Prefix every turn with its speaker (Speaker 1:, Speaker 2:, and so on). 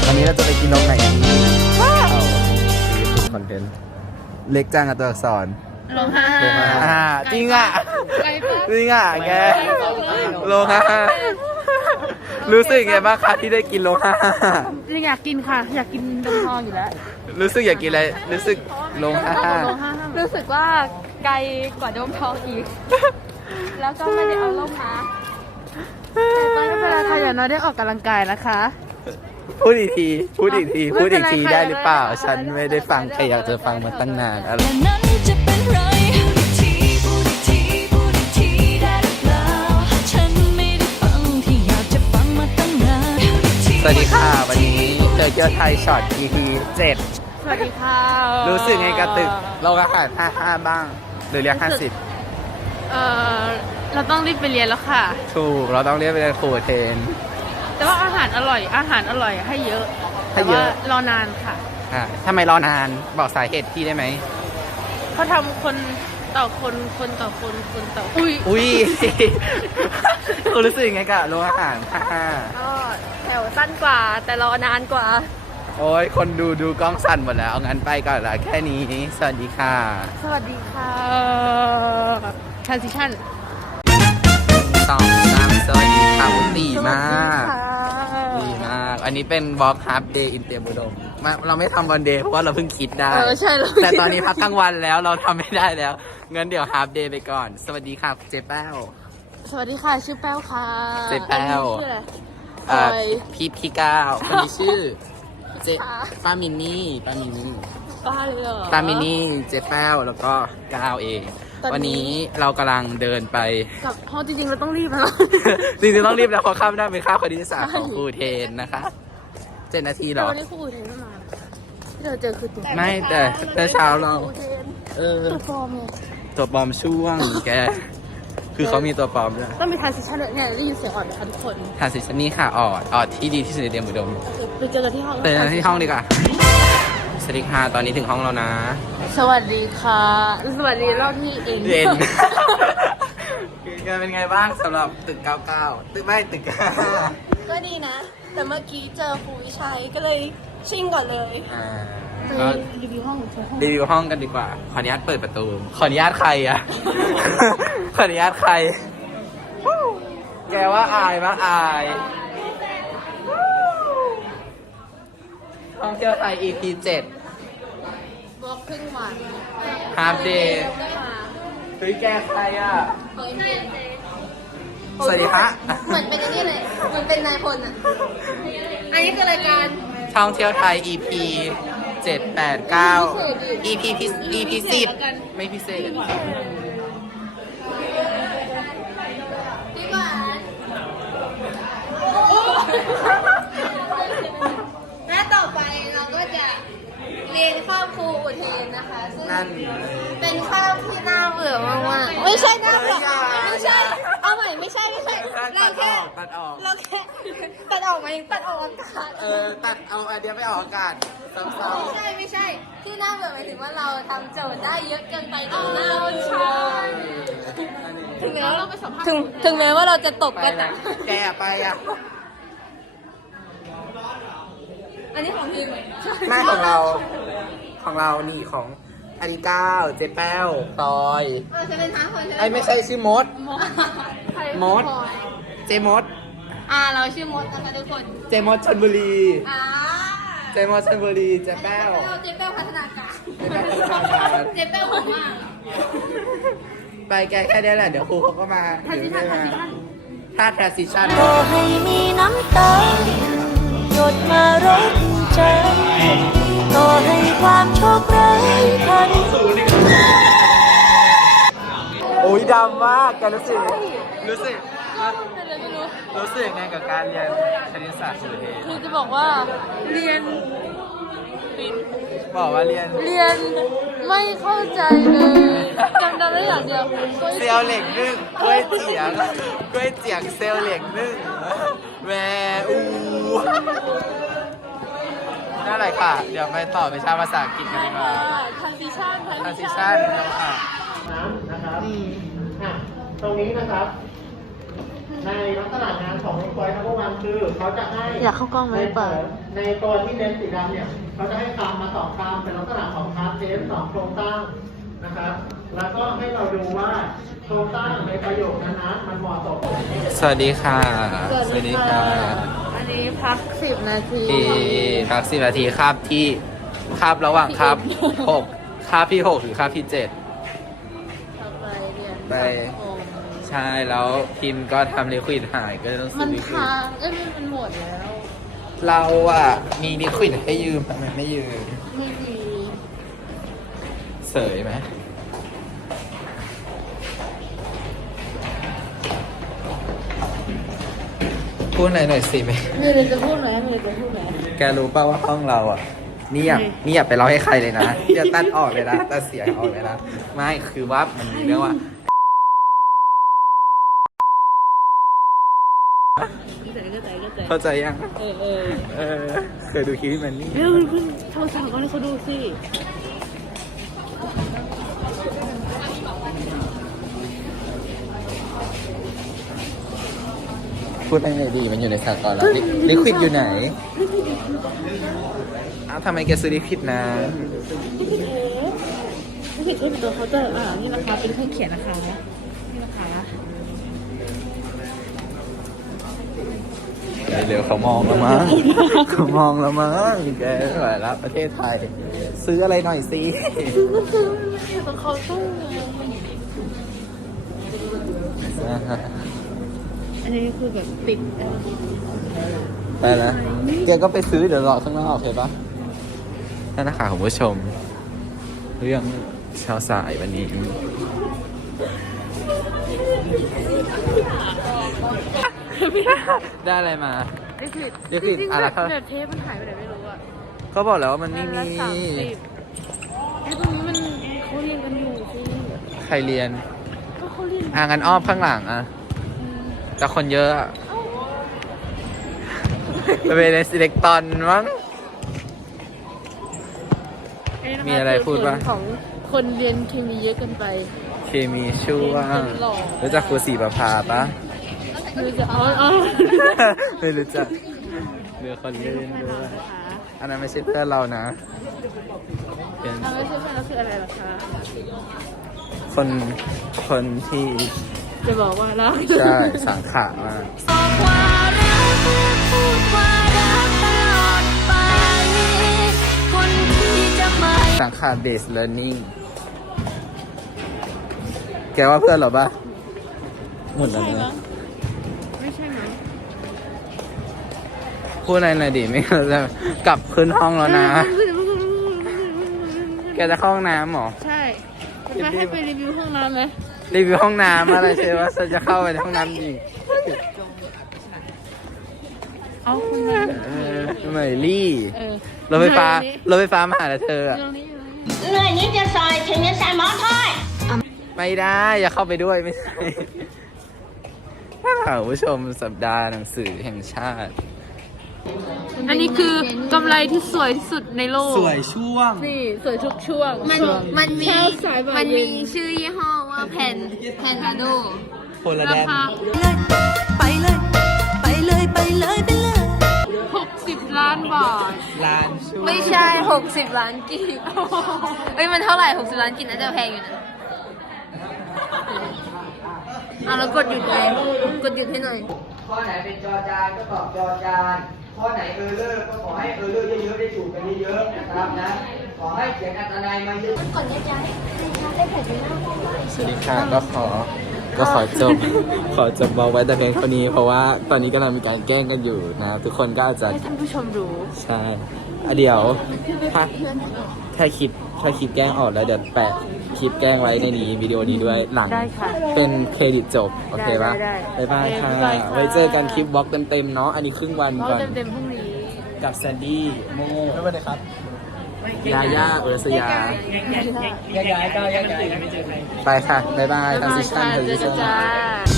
Speaker 1: วันนี้เราจะไปกินตรงไหนดีว้าวคือคอนเทนต์เล็กจังอะตัวอักษร
Speaker 2: โลห้า
Speaker 1: จริงอ่ะจริงอ่ะแกโลห้ารู้สึกไงบ้างคะที่ได้กินโลห้า
Speaker 2: อยากกินค่ะอยากกินดงทองอยู่แล้ว
Speaker 1: รู้สึกอยากกินอะไรรู้สึกโลห้า
Speaker 2: รู้สึกว่าไกลกว่าดงทองอีกแล้วก็ไม่ได้เอาล่มมาแต่ไม่เป็นไรค่ะอย่างน้อยได้ออกกำลังกายนะคะ
Speaker 1: พูดอีกทีได้หรือเปล่าฉันไม่ได้ฟังใครอยากจะฟังมาตั้งนานอะไรสวัสดีค่ะวันนี้เจอเกียวไทยช็อต EP 7
Speaker 2: สวัสดีค่ะ
Speaker 1: รู้สึกไงกับตึกเราอาหาร55บ้างหรือเรียก50
Speaker 2: เราต้องรีบไปเรียนแล้วค่ะ
Speaker 1: ถูกเราต้องเรียกไปเรียนครูเทน
Speaker 2: แต่ว่าอาหารอร่อยให้เยอะแต่ว่ารอนานค่ะ
Speaker 1: ทำไมรอนานบอกสาเหตุที่ได้ไหม
Speaker 2: เขาทำคนต่อคนต่ออุ้ย
Speaker 1: คุณรู้สึกยังไงกับโรงอาหาร
Speaker 2: ก็แถวสั้นกว่าแต่รอนานกว่า
Speaker 1: โอ้ยคนดูกล้องสั่นหมดแล้วเอางั้นไปก่อนละแค่นี้สวัสดีค่ะ
Speaker 2: สวัสดีค่ะ transition
Speaker 1: 2 3สวัสดีค่ะดีมากอันนี้เป็น walk half day in เตรียมอุดมเราไม่ทำวันเดย์เพราะว่าเราเพิ่งคิดได้
Speaker 2: ใช่
Speaker 1: แต่ตอนนี้พักทั้งวันแล้วเราทำไม่ได้แล้วงั้นเดี๋ยว half day ไปก่อนสวัสดีค่ะเจ๊แป้ว
Speaker 2: สวัสดีค่ะชื่อแป้วค่ะ
Speaker 1: เจ๊แป้วพี่ก้าวคนนี้ชื่อเจ๊ป้ามินนี่ป้าเลยเหรอป้ามินนี่เจ๊แป้วแล้วก็ก้าวเองวันนี้เรากำลังเดินไป
Speaker 2: กับห้องจริงๆเราต้องรีบแล้ว
Speaker 1: จริงๆต้องรีบแล้วเพราะข้ามได้เป็นค่าคณิตศาสตร์ของครูเทนนะคะ7 นาทีหรอ
Speaker 2: วันนี้ครูเทนไม่มาที่เราเจอคือตัว
Speaker 1: ไม่แต่เช้าเรา
Speaker 2: ตัวปลอมไง
Speaker 1: ตัวปลอมช่วงแกคือเขามีตัวปลอมด้วย
Speaker 2: ต้องมี transition เนี่ยได้ยินเสียงอ่อนค่ะทุกคน
Speaker 1: transition นี่ค่ะออดที่ดีที่สุดในเตรียมอุดม
Speaker 2: ไปเจอกันที่ห้อง
Speaker 1: ดีกว่าสวัสดีค่ะตอนนี้ถึงห้องแล้วนะ
Speaker 2: สวัสดีค่ะสวัสดีรอบที่เอง
Speaker 1: เป็นไงบ้างสำหรับตึก99ตึก
Speaker 3: ก็ดีนะแต่เมื่อกี้เจอครูวิชัยก็เลยชิ่งก่อนเลย
Speaker 2: รีวิวห้
Speaker 1: องกันดีกว่าขออนุญาตเปิดประตูขออนุญาตใครอะขออนุญาตใครแกว่าอายบ้างอายท่องเที่ยวไทย EP 7
Speaker 2: บอกครึ่งวัน
Speaker 1: half day เฮ้ยแกใครอ่ะสวัสดีค่ะ
Speaker 3: เหมือนเป็นนี่เลยเหมือนเป็นนายพลอ่ะ
Speaker 2: อันนี้คือรายการ
Speaker 1: ท่องเที่ยวไทย EP 7 8 9 EP 10ไม่พิเศษ
Speaker 3: พี่หวานและต่อไปเราก็จะเรียนข้าวครูอุเทนนะคะซึ่งเป็นข้าวที่น่าเบื่อมากๆไม่ใช่น่าเบื่อไม่ใช่เอาใหม่ไม่ใช่
Speaker 1: ตัดออก
Speaker 3: เราแค่ตัดออกมาตัดออกอากาศ
Speaker 1: ตัดเอาไอเดียไม่ออกอากาศซ้ำ
Speaker 3: ๆไม่ใช่ที่น่าเบื่อหมายถึงว่าเราทำโจทย์ได้เยอะเกินไปต่อหน้าใช่ถึงแม้ว่าเราจะตกก็แต่
Speaker 1: แกไปอ่ะ
Speaker 3: อันนี้ของทีม
Speaker 1: แม่ของเรานี่ของอาริก้าเจ๊แป้วตอย
Speaker 3: จะเป็นทั้งคน
Speaker 1: ไอ้ไม่ใช่ชื่อมดเจมด
Speaker 3: เราชื่อมดนะคะทุกคน
Speaker 1: เจมดชลบุรีเจมดชลบุรีเจ๊แป้ว
Speaker 3: พัฒนาการเจ๊แป้วมาก
Speaker 1: ไปแกแค่นี้แหละเดี๋ยวครูเขาก็มาถ้า transition
Speaker 4: ขอให้มีน้ำตาหยดมารดใจต่อให้ความโชคร้ายพัน
Speaker 1: โอ้ยดำมากแกรู้สึกไงกับการเรียนคณิตศาสตร์
Speaker 2: คือจะบอกว่าเรียนไม่เข้าใจเลยจำได้อย่างเดียว
Speaker 1: เซลเหล็กนึ่งกล้วยเจียงเซลเหล็กนึ่งแวอูนั่นแหละค่ะเดี๋ยวไปต่อวิชาภาษาอังกฤษกันดีกว่า transition แล้วค่ะ
Speaker 5: นะครับตรงนี้นะครับในลักษณะงานของคอยนับวันคือเขาจะให้
Speaker 2: อยากเข้ากล้องไหมเปิด
Speaker 5: ในตัวที่เน้นสีดำเนี่ยเขาจะให้คำมา2คำเป็นลักษณะของพาร์ทเทส2โครงสร้างนะครับ แล้วก็ให้เราดูว่าโครงสร้างในประโยคนั้นๆมันเหมาะสม
Speaker 1: สวัสดีค่ะ สวัสดีค่ะ
Speaker 2: อันนี้พัก10 นาที
Speaker 1: พัก10 นาทีคาบที่คาบระหว่างคาบ6คาบที่6ถึงคาบที่7
Speaker 2: ไปเรียน
Speaker 1: ไป ใช่แล้วพิมพ์ก็ทำลิควิดหายก็เลยต้องซื้
Speaker 2: มั
Speaker 1: อน ลิควิด
Speaker 2: ค้างมันหมดแล้ว
Speaker 1: เราอ่ะมีลิควิดให้ยืมทำไมไม่ยืม
Speaker 2: ไม่มี
Speaker 1: เสยไหมพูดหน่อยสิไหม
Speaker 2: มีอะไรจะพูดไหมมีอะไรจะพูดไหม
Speaker 1: แกรู้ป่าวว่าห้องเราอ่ะนี่อย่าไปเล่าให้ใครเลยนะอย่าตัดออกเลยนะตัดเสียงออกเลยนะไม่คือว่ามันมีเรื่องว่า เข้าใจยังเคยดูคลิปมันนี่
Speaker 2: เร็วเพิ่งโทรศัพท์ก่อนให้เขาดูสิ
Speaker 1: พูดยังไงดีมันอยู่ในสากลแล้วลิควิดอยู่ไหนอ้าวทำไมแกซื้อลิควิดนะ
Speaker 2: ไม่ผิดที่เป็นตัวเคาน์เตอร์นี่นะคะเป็นเครื่องเขียนนะคะนี่นะคะ
Speaker 1: เร็วเขามองแล้วมั้งเขามองแล้วมั้งแกไม่ไหวแล้วประเทศไทย ซื้ออะไรหน่อยสิ
Speaker 2: ซื้อตรงเคาน์เตอร์อันนี้คือแบบติด
Speaker 1: ไปนะแกก็ไปซื้อเดี๋ยวรอข้างนอกโอเคปะนั่นนะคะคุณผู้ชม เรื่องเช้าสายวันนี้ ได้อะไรมา ลิควิดอะไรครับ
Speaker 2: เดี๋ยวเทปมันหายไปไหนไม่รู้อ่ะ
Speaker 1: เขาบอกแล้วว่ามันไม่มี
Speaker 2: ไอ้ตรงนี้มันเขาเรียนกันอยู่สิ
Speaker 1: ใครเรียน
Speaker 2: ก็เขาเรียน
Speaker 1: งั้นอ้อมข้างหลังอะแต่คนเยอะอะไปเป็นซิเล็กตอนมั้ง มีอะไรพูดปะ
Speaker 2: ของคนเรียนเคมีเยอะเกินไป
Speaker 1: เคมีช่วงรู้จักครูศรีประภาปะ
Speaker 2: คือจะอ๋อ
Speaker 1: ไม่รู้จักเรือคนเล่นด้วยอันนั้นไม่ใช่เพื่อนเรานะเป็น
Speaker 2: ไม่ใช่แม่แล้วคืออะไรล่ะคะ
Speaker 1: คนที่
Speaker 2: จะบอกว่ารัก
Speaker 1: ใช่สังขะมาก
Speaker 4: บอกว่ารักพูดว่ารักตลอดไป คนที่จะไม่
Speaker 1: สังขะเบสเลอร์นิ่งแกว่าเพื่อนเหรอปะหมดแล้วนะ
Speaker 2: ไม่ใช่มั้ง
Speaker 1: พูดอะไรหน่อยดิไม่รู้จะกลับขึ้นห้องแล้วนะ แกจะเข้าห้องน้ำเหรอ
Speaker 2: ใช่จะให้ไปรีวิวห้องน้ำไหม
Speaker 1: รีวิวห้องน้ำอะไรใช่ว่าจะเข้าไปในห้องน้ำจริง
Speaker 2: เอาคุณมา
Speaker 1: เหมยลี่
Speaker 2: เออ
Speaker 1: รถไฟฟ้ามาหาเธออะ
Speaker 2: ตรงนี้
Speaker 4: เหนื่อยนิดจะซอยถึงจะใส่หมอถ้อย
Speaker 1: ไม่ได้อย่าเข้าไปด้วยไม่ใช่ค่ะคุณผู้ชมสัปดาห์หนังสือแห่งชาติ
Speaker 2: อันนี้คือกำไรที่สวยที่สุดในโลก
Speaker 1: สวยช่วง
Speaker 2: นี่สวยทุกช่วง
Speaker 3: มันมี
Speaker 2: เช้าสายบ่าย
Speaker 3: มัน
Speaker 2: เย็
Speaker 3: มี
Speaker 2: น
Speaker 3: ชื่อยี่ห้อว่าแพนทาโด
Speaker 1: คนละ
Speaker 2: รา
Speaker 1: แดน
Speaker 2: คา
Speaker 4: ไปเลย ไปเลย ไปเลย ไปเลย
Speaker 2: 60 ล้านบาท
Speaker 1: ร้านช่วง
Speaker 3: ไม่ใช่ 60 ล้านกีบเอ้ยมันเท่าไหร่ 60 ล้านกีบน่าจะแพงอยู่นะแล้วกดหยุดไงกดหยุดให้หน่อย
Speaker 6: ข้อไหนเป็นจอจานก็ตอบจอจาน ข้อไหนเออร์เลอร์ก็ขอให้เออร์เลอร์เยอะๆได้ถูกกันเยอะๆนะครับนะ ขอให้เขียนอัตนายมาเยอะ
Speaker 1: สวัสดีค่ะก็ขอจบเอาไว้แต่เพียงเท่านี้เพราะว่าตอนนี้กำลังมีการแกล้งกันอยู่นะทุกคนก็อาจจะ
Speaker 2: ให้ท่านผู้ชมดู
Speaker 1: ใช่เดี๋ยวถ้าคลิปแกล้งออกแล้วเดี๋ยวแปะคลิปแกล้งไว้ในนี้วิดีโอนี้ด้วยหลัง
Speaker 2: ได้ค่ะ
Speaker 1: เป็นเครดิตจบโอเคปะ
Speaker 2: ได้
Speaker 1: บ๊ายบายค่ะ
Speaker 2: บ๊ายบายค่ะ
Speaker 1: ไว้เจอกันคลิปบล็อกเต็มๆเนาะอันนี้ครึ่งวัน
Speaker 2: เพราะ
Speaker 1: ก่อน
Speaker 2: เต็มๆพรุ่งนี้
Speaker 1: กับแซนดี้โมแล้ววันไหนครับยาย่าเออสยาไปค่ะบ๊ายบายทำซิชั่น
Speaker 2: เจอกันจ้า